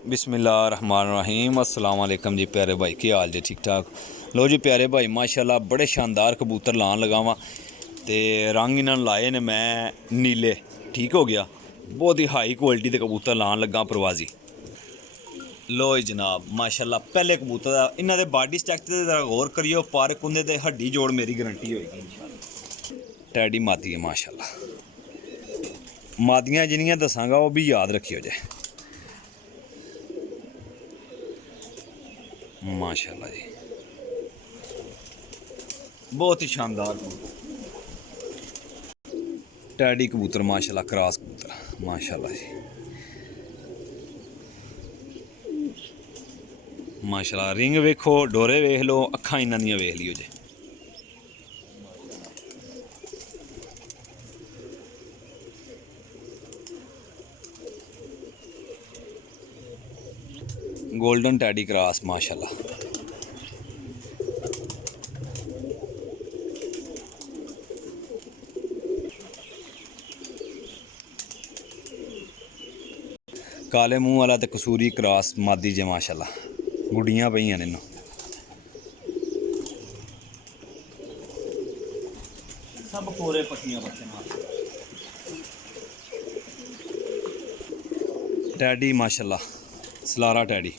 बिस्मिल्लाहिर्रहमानिर्रहीम अस्सलाम वालेकुम जी प्यारे भाई, की हाल जी? ठीक ठाक। लो जी प्यारे भाई, माशाल्लाह बड़े शानदार कबूतर लान लगा वा ते रंग इन्होंने लाए ने मैं नीले। ठीक हो गया, बहुत ही हाई क्वालिटी के कबूतर लान लगा प्रवाजी। लो जी जनाब, माशाल्लाह पहले कबूतर दा इन्हां दे बॉडी स्ट्रक्चर ते जरा गौर करियो, पर कुंदे ते हड्डी जोड़ मेरी गारंटी होएगी इंशाल्लाह। टैडी मादी है माशाल्लाह, मादियां जिन्नियां दसांगा वो भी याद रखियो जे। माशाल्लाह जी, बहुत ही शानदार कबूतर, टैडी कबूतर माशाल्लाह, क्रॉस कबूतर माशाल्लाह जी, माशाल्लाह। रिंग वेखो, डोरे वेख लो, अखां इन्हां दियां वेख लियो जे। गोल्डन टैडी क्रॉस माशाल्लाह। काले मूँह वाला ते कसूरी क्रॉस मादी जे माशाल्लाह, गुड्डियां पईयां ने इन्नू। सब कोरे पट्टियां बच्चे टैडी माशाल्लाह, सलारा टैडी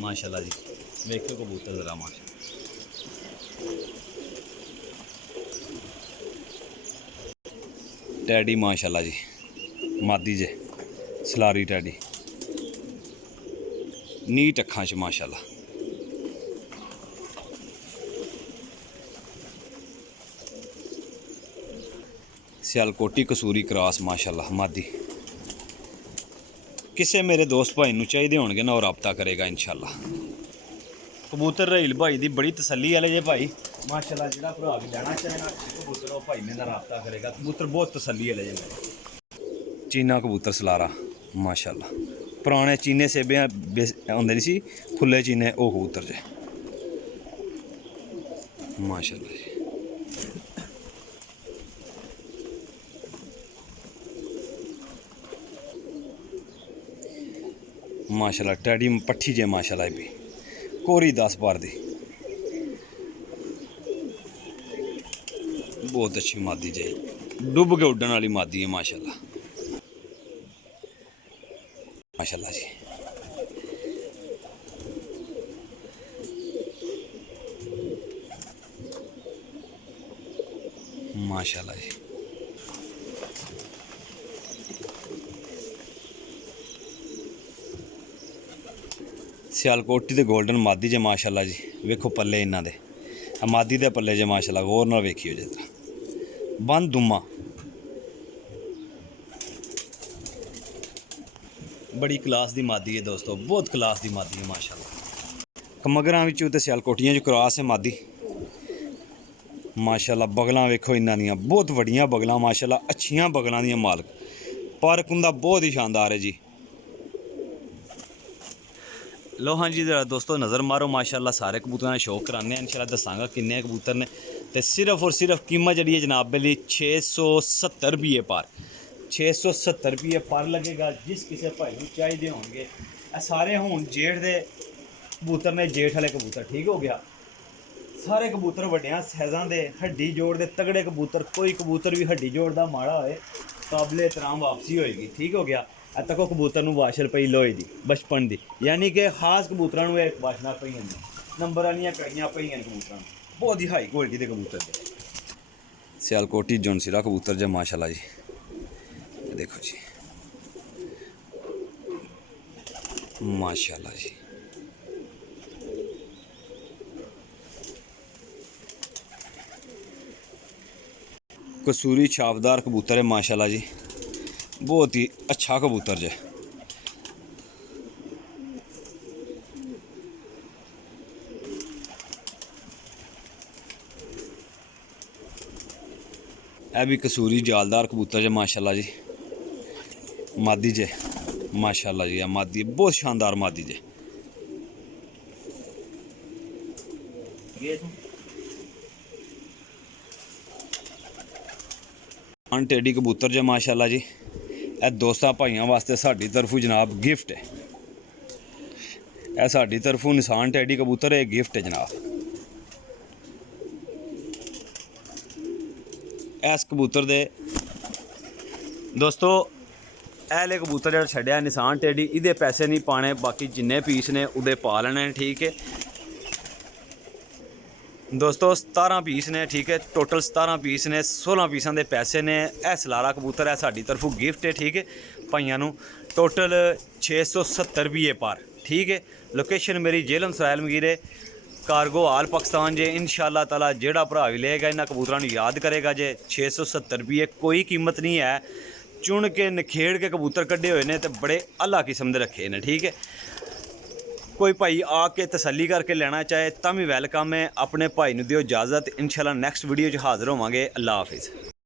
माशाल्लाह जी। देखो कबूतर जरा माशाल्लाह, टैडी माशाल्लाह जी, मादी जे सलारी टैडी, नीट अखां च माशाल्लाह। सियालकोटी कसूरी क्रॉस माशाल्लाह मादी। किसे मेरे दोस्त भाई नूं चाहिए होणगे ना, और राबता करेगा इंशाल्लाह। कबूतर रहील भाई दी बड़ी तसल्ली वाले जे भाई माशाल्लाह, जिहड़ा भरा भी लैना चाहे ना कबूतर वो भाई मेरे नाल राबता करेगा। कबूतर बहुत तसल्ली वाले जे मेरे। चीना कबूतर सलारा माशाल्लाह, पुराने चीने सेबे होंदे नहीं सी, खुले चीने वो कबूतर जे माशाल्लाह जी। माशाल्लाह टैडी पट्ठी जे माशाल्लाह, भी कोरी 10 बार दी, बहुत अच्छी मादी जे, डुब के उड्डन वाली मादी है माशाल्लाह। माशाल्लाह जी, माशाल्लाह जी। सियालकोटी ते गोल्डन मादी जे माशाल्लाह जी। वेखो पल्ले इन्हां दे, मादी दे पल्ले जे माशाल्लाह, गौर नाल वेखियो जे। बंद दुम्मा बड़ी क्लास दी मादी है दोस्तों, बहुत क्लास दी मादी है माशाल्लाह। कमगरां विचों ते सियालकोटियां च क्रॉस है मादी माशाल्लाह। बगलां वेखो इन्हां दियां, बहुत वड्डियां बगलां माशाल्लाह, अच्छियां बगलां दियां मालक। पर कुंदा बहुत ही शानदार है जी। लो हाँ जी दोस्तों, नज़र मारो माशाल्लाह, सारे कबूतरां दा शौक कराने इंशाल्लाह, दसांगा किन्ने कबूतर ने। ते सिर्फ और सिर्फ कीमत जी है जनाब ली 670 रुपये पर, 670 रुपये पर लगेगा। जिस किसी भाई को चाहिए होंगे, सारे हूँ जेठ दे कबूतर ने, जेठ वाले कबूतर। ठीक हो गया, सारे कबूतर वड्डियां साइज़ां दे, हड्डी जोड़ दे तगड़े कबूतर। कोई कबूतर भी हड्डी जोड़ दा माड़ा होए, काबिले एहतराम वापसी होएगी। ठीक हो गया, तको कबूतर नूं वाशर पई लोहे दी बचपन दी, यानी कि खास कबूतरां नूं वाशना पई नंबर वालियां कड़ियां पईयां कबूतरां, बहुत ही हाई क्वालिटी दे कबूतर दे। सियालकोटी जौनसिरा कबूतर जे माशाल्लाह जी, देखो जी माशाल्लाह जी। कसूरी छापदार कबूतर है माशाल्लाह जी, बहुत ही अच्छा कबूतर जे। यह भी कसूरी जालदार कबूतर जे माशाल्लाह जी, मादी जे माशाल्लाह जी। मादी बहुत शानदार मादी जे। ਨਿਸ਼ਾਨ ਟੇਡੀ ਕਬੂਤਰ ਜੇ ਮਾਸ਼ਾਅੱਲਾ ਜੀ। ਇਹ ਦੋਸਤਾਂ ਭਾਈਆਂ ਵਾਸਤੇ ਸਾਡੀ ਤਰਫੋਂ ਜਨਾਬ ਗਿਫਟ ਹੈ। ਇਹ ਸਾਡੀ ਤਰਫੋਂ ਨਿਸ਼ਾਨ ਟੇਡੀ ਕਬੂਤਰ ਇਹ ਗਿਫਟ ਹੈ ਜਨਾਬ। ਇਸ ਕਬੂਤਰ ਦੇ ਦੋਸਤੋ ਇਹ ਲੈ ਕਬੂਤਰ ਜਿਹੜਾ ਛੱਡਿਆ ਨਿਸ਼ਾਨ ਟੇਡੀ, ਇਹਦੇ ਪੈਸੇ ਨਹੀਂ ਪਾਣੇ, ਬਾਕੀ ਜਿੰਨੇ ਪੀਸ ਨੇ ਉਹਦੇ ਪਾ ਲੈਣੇ ਨੇ, ਠੀਕ ਹੈ ਦੋਸਤੋ। 17 ਪੀਸ ਨੇ, ਠੀਕ ਹੈ, ਟੋਟਲ 17 ਪੀਸ ਨੇ, 16 ਪੀਸਾਂ ਦੇ ਪੈਸੇ ਨੇ। ਇਹ ਸਲਾਰਾ ਕਬੂਤਰ ਹੈ ਸਾਡੀ ਤਰਫੋਂ ਗਿਫਟ ਹੈ, ਠੀਕ ਹੈ ਭਾਈਆਂ ਨੂੰ। ਟੋਟਲ 670 ਰੁਪਏ ਪਰ, ਠੀਕ ਹੈ। ਲੋਕੇਸ਼ਨ ਮੇਰੀ ਜੇਲਮ ਸਰਾਇਲ ਮਗੀਰੇ, ਕਾਰਗੋ ਆਲ ਪਾਕਿਸਤਾਨ ਜੇ। इंशाअल्लाह ताला ਜਿਹੜਾ ਭਰਾ ਵੀ ਲਏਗਾ ਇਹਨਾਂ ਕਬੂਤਰਾਂ ਨੂੰ ਯਾਦ ਕਰੇਗਾ ਜੇ। 670 ਰੁਪਏ ਕੋਈ ਕੀਮਤ ਨਹੀਂ ਹੈ। ਚੁਣ ਕੇ ਨਖੇੜ ਕੇ ਕਬੂਤਰ ਕੱਢੇ ਹੋਏ ਨੇ ਤੇ ਬੜੇ ਅੱਲਾ ਕਿਸਮ ਦੇ ਰੱਖੇ ਨੇ, ਠੀਕ ਹੈ। ਕੋਈ ਭਾਈ ਆ ਕੇ ਤਸੱਲੀ ਕਰਕੇ ਲੈਣਾ ਚਾਹੇ ਤਾਂ ਵੀ ਵੈਲਕਮ ਹੈ। ਆਪਣੇ ਭਾਈ ਨੂੰ ਦਿਓ ਇਜਾਜ਼ਤ। इंशाअल्लाह ਨੈਕਸਟ ਵੀਡੀਓ 'ਚ ਹਾਜ਼ਰ ਹੋਵਾਂਗੇ। ਅੱਲਾ ਹਾਫਿਜ਼।